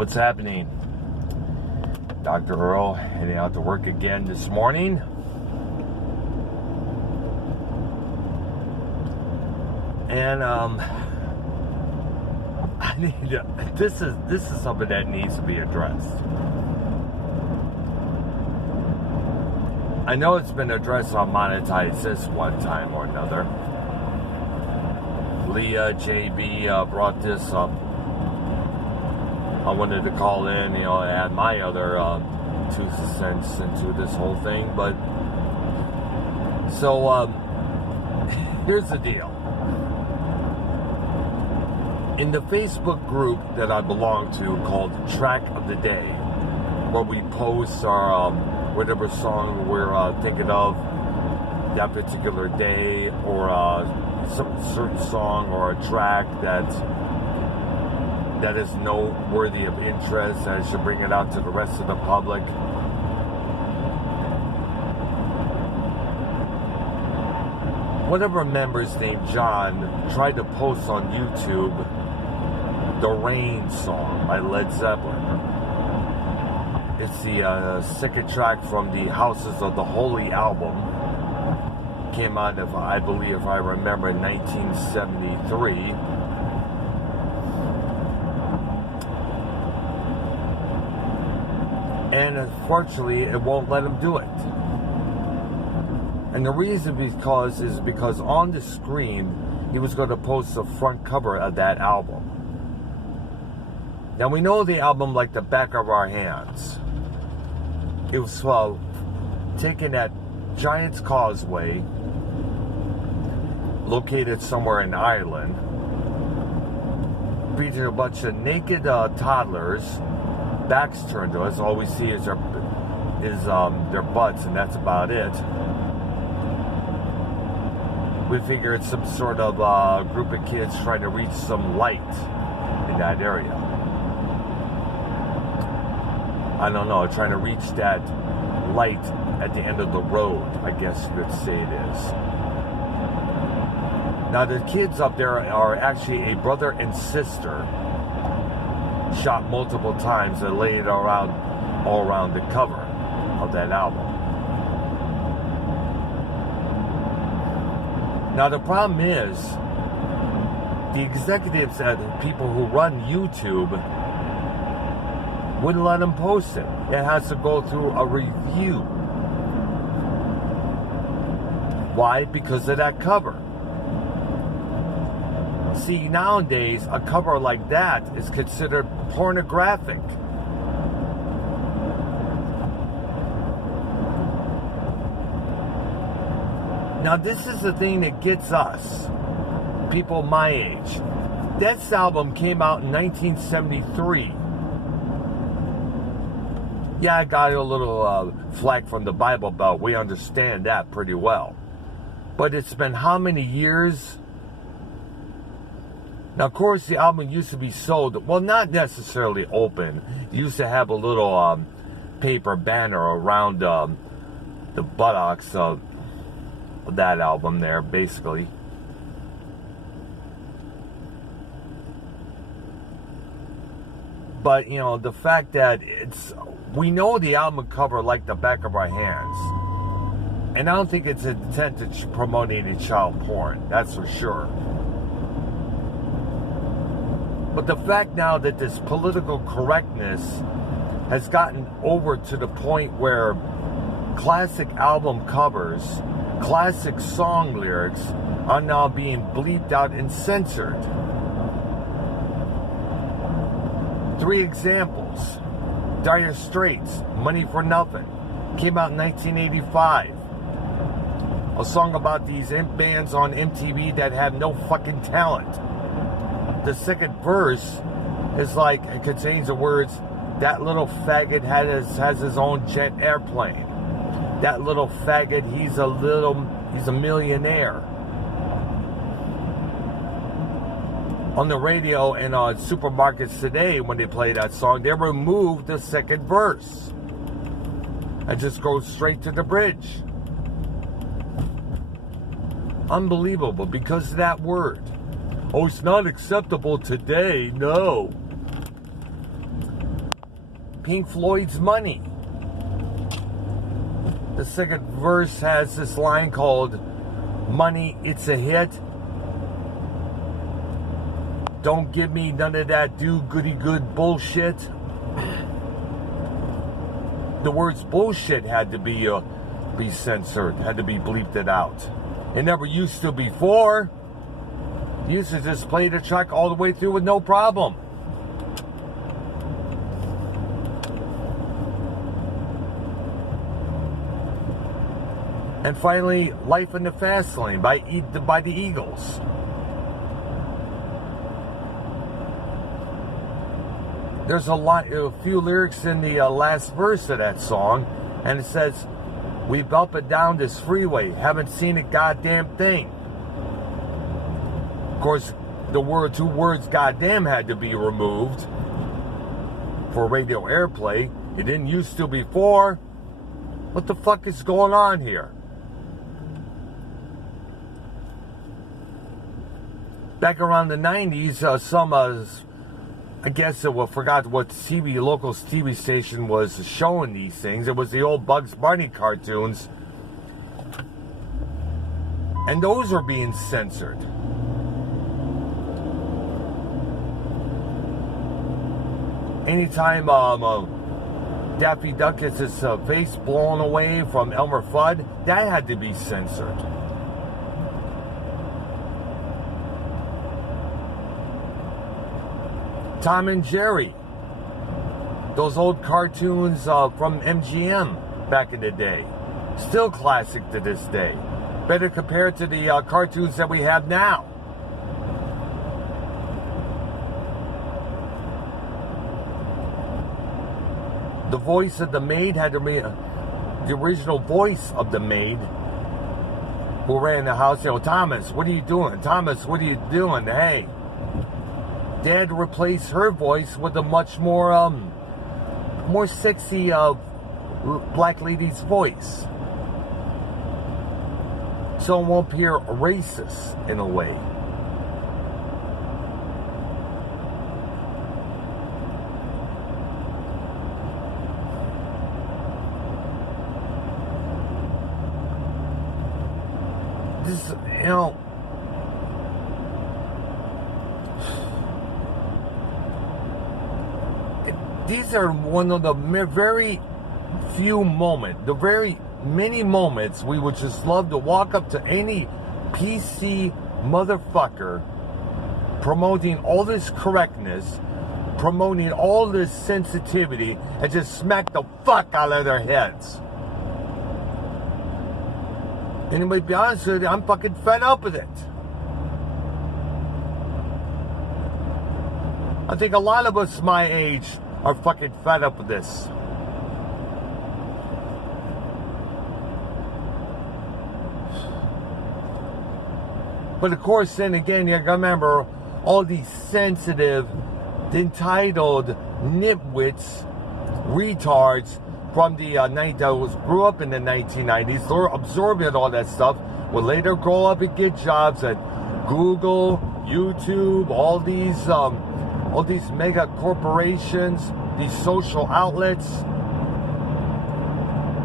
What's happening? Dr. Earl heading out to work again this morning. And I need to, this is something that needs to be addressed. I know it's been addressed on Monetize this one time or another. Leah JB brought this up. I wanted to call in, add my other 2 cents into this whole thing. But so here's the deal. In the Facebook group that I belong to called Track of the Day, where we post our whatever song we're thinking of that particular day, or some certain song or a track that is noteworthy of interest, and should bring it out to the rest of the public. One of our members named John tried to post on YouTube the Rain song by Led Zeppelin. It's the second track from the Houses of the Holy album. Came out of, I believe, if I remember, 1973. And unfortunately, it won't let him do it. And the reason is because on the screen, he was going to post the front cover of that album. Now, we know the album like the back of our hands. It was taken at Giant's Causeway, located somewhere in Ireland, featuring a bunch of naked toddlers, backs turned to us. All we see is their butts, and that's about it. We figure it's some sort of group of kids trying to reach some light in that area. I don't know, trying to reach that light at the end of the road, I guess you could say it is. Now, the kids up there are actually a brother and sister, shot multiple times and laid all around the cover of that album. Now, the problem is, the executives and the people who run YouTube wouldn't let them post it. It has to go through a review. Why? Because of that cover. See, nowadays, a cover like that is considered pornographic. Now, this is the thing that gets us, people my age. This album came out in 1973. Yeah, I got a little flack from the Bible Belt. We understand that pretty well. But it's been how many years? Now, of course, the album used to be sold, well, not necessarily open. It used to have a little paper banner around the buttocks of that album there, basically. But, the fact that we know the album cover like the back of our hands. And I don't think it's intended to promote any child porn, that's for sure. But the fact now that this political correctness has gotten over to the point where classic album covers, classic song lyrics are now being bleeped out and censored. 3 examples. Dire Straits, Money for Nothing, came out in 1985. A song about these imp bands on MTV that have no fucking talent. The second verse is like, it contains the words, that little faggot has his own jet airplane. That little faggot, he's a millionaire. On the radio and on supermarkets today, when they play that song, they remove the second verse and just go straight to the bridge. Unbelievable, because of that word. Oh, it's not acceptable today. No. Pink Floyd's Money. The second verse has this line called, "Money, it's a hit. Don't give me none of that do-goody-good bullshit." The words bullshit had to be censored, had to be bleeped it out. It never used to before. You used to just play the track all the way through with no problem. And finally, Life in the Fast Lane by the Eagles. There's a few lyrics in the last verse of that song, and it says, "We've up and down this freeway, haven't seen a goddamn thing." Of course, the two words "goddamn" had to be removed for radio airplay. It didn't used to before. What the fuck is going on here? Back around the 90s, I guess I forgot what local TV station was showing these things. It was the old Bugs Bunny cartoons. And those are being censored. Anytime Daffy Duck gets his face blown away from Elmer Fudd, that had to be censored. Tom and Jerry, those old cartoons from MGM back in the day, still classic to this day. Better compared to the cartoons that we have now. The voice of the maid had to be the original voice of the maid who ran the house. You know, "Thomas, what are you doing? Thomas, what are you doing? Hey." They had to replace her voice with a much more sexy black lady's voice, so it won't appear racist in a way. This, you know. These are one of the very few moments, the very many moments we would just love to walk up to any PC motherfucker promoting all this correctness, promoting all this sensitivity, and just smack the fuck out of their heads. And to be honest with you, I'm fucking fed up with it. I think a lot of us my age are fucking fed up with this. But of course, then again, you gotta remember all these sensitive, entitled nitwits, retards from the grew up in the 1990s. They're absorbing all that stuff. Will later grow up and get jobs at Google, YouTube, all these mega corporations, these social outlets.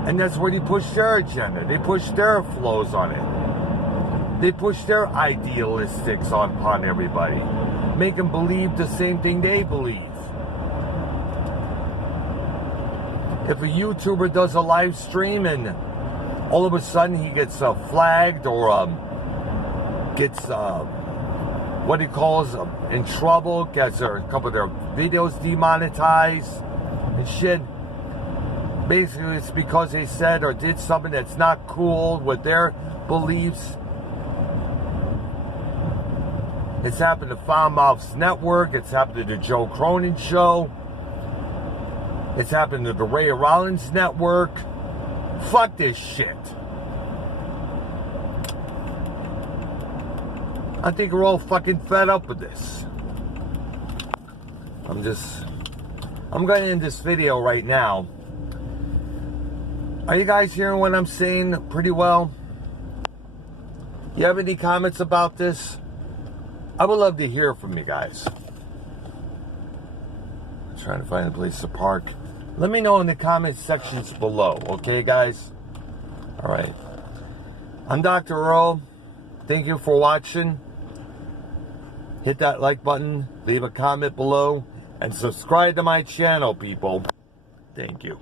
And that's where they push their agenda. They push their flows on it. They push their idealistics upon everybody. Make them believe the same thing they believe. If a YouTuber does a live stream and all of a sudden he gets flagged or gets what he calls in trouble, gets a couple of their videos demonetized and shit. Basically, it's because they said or did something that's not cool with their beliefs. It's happened to Foundmouth's Network. It's happened to the Joe Cronin Show. It's happened to the Ray Rollins Network. Fuck this shit. I think we're all fucking fed up with this. I'm going to end this video right now. Are you guys hearing what I'm saying pretty well? You have any comments about this? I would love to hear from you guys. I'm trying to find a place to park. Let me know in the comment sections below, okay, guys? All right. I'm Dr. Earl. Thank you for watching. Hit that like button, leave a comment below, and subscribe to my channel, people. Thank you.